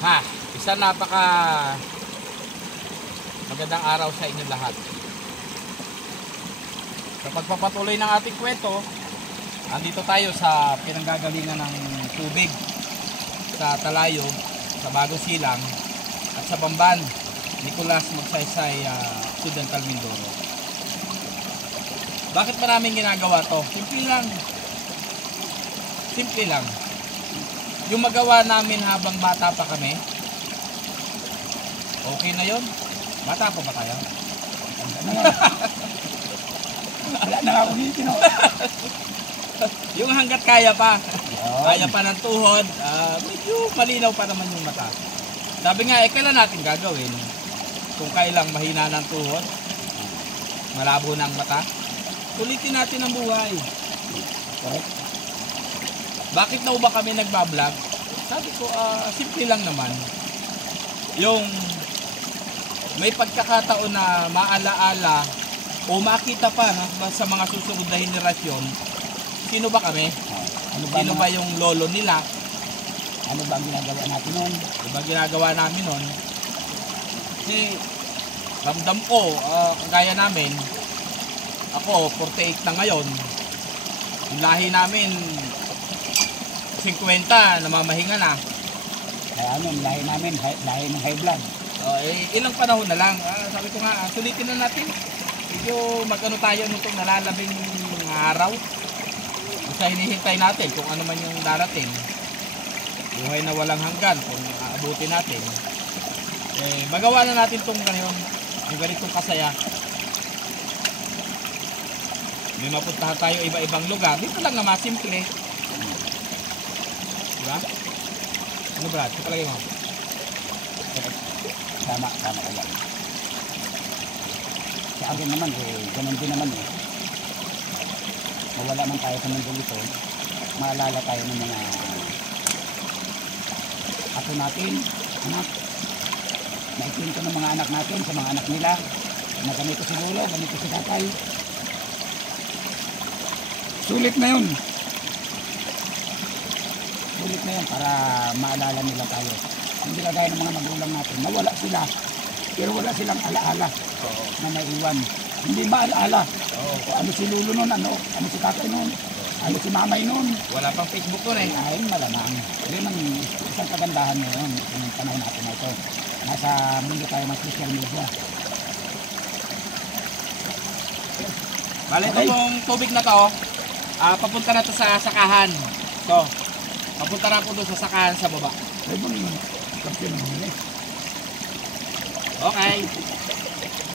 Ha, isang napaka magandang araw sa inyo lahat. Sa pagpapatuloy ng ating kwento, andito tayo sa pinanggagalingan ng tubig sa Talayog, sa Bagong Silang at sa Bamban, Nicolas Magsaysay, Occidental Mindoro. Bakit maraming ginagawa to? Simple lang. Simple lang. Yung magawa namin habang bata pa kami, okay na yon. Bata pa ba tayo? Wala na nga ako dito, no? Yung hanggat kaya pa. Kaya pa ng tuhod, medyo malinaw pa naman yung mata. Sabi nga, kailan natin gagawin? Kung kailang mahina ng tuhod, malabo ng mata, ulitin natin ang buhay. Correct. Bakit daw ba kami nagbablog? Sabi ko, simple lang naman. Yung may pagkakataon na maalaala o makita pa sa mga susunod na henerasyon, sino ba kami? Sino ba yung lolo nila? Ano ba ang ginagawa natin noon? Ano ba ginagawa namin noon? Kasi ramdam ko, kagaya namin, ako 48 na ngayon, yung lahi namin 50, namamahinga na. Kaya ano, lahi namin, lahi ng high blood. Ilang panahon na lang. Sabi ko nga, sulitin na natin. Medyo magano tayo nitong nalalabing araw. Basta hinihintay natin kung ano man yung darating. Buhay na walang hanggan kung aabutin natin. Magawa na natin itong ganitong kasaya. May mapuntahan tayo iba-ibang lugar. Dito lang na masimple. Diba? Ano Brad? Ito palagay mo. Tama ka lang. Sa akin naman, ganun din naman . Mawala man tayo sa mundo ito, maalala tayo ng mga apo natin, anak. Naikwento ng mga anak natin sa mga anak nila na ganito si lolo, ganito si tatay. Sulit na yun. Sulit na yun para maalala nila tayo. Hindi kagaya ng mga magulang natin, nawala sila. Pero wala silang alaala na naiwan. Hindi maalaala. Kung ano si lolo nun, ano si tatay nun, ano si mamay nun. Wala pang Facebook nun eh. Ay, malamang. Yun ang isang kagandahan ngayon, yung panahon natin na ito. Nasa mundo tayo ng social media. Bale, itong tubig na to, papunta na to sa sakahan. So, papunta na po doon sa sakahan sa baba. Ay, bang kapyon naman eh. Okay.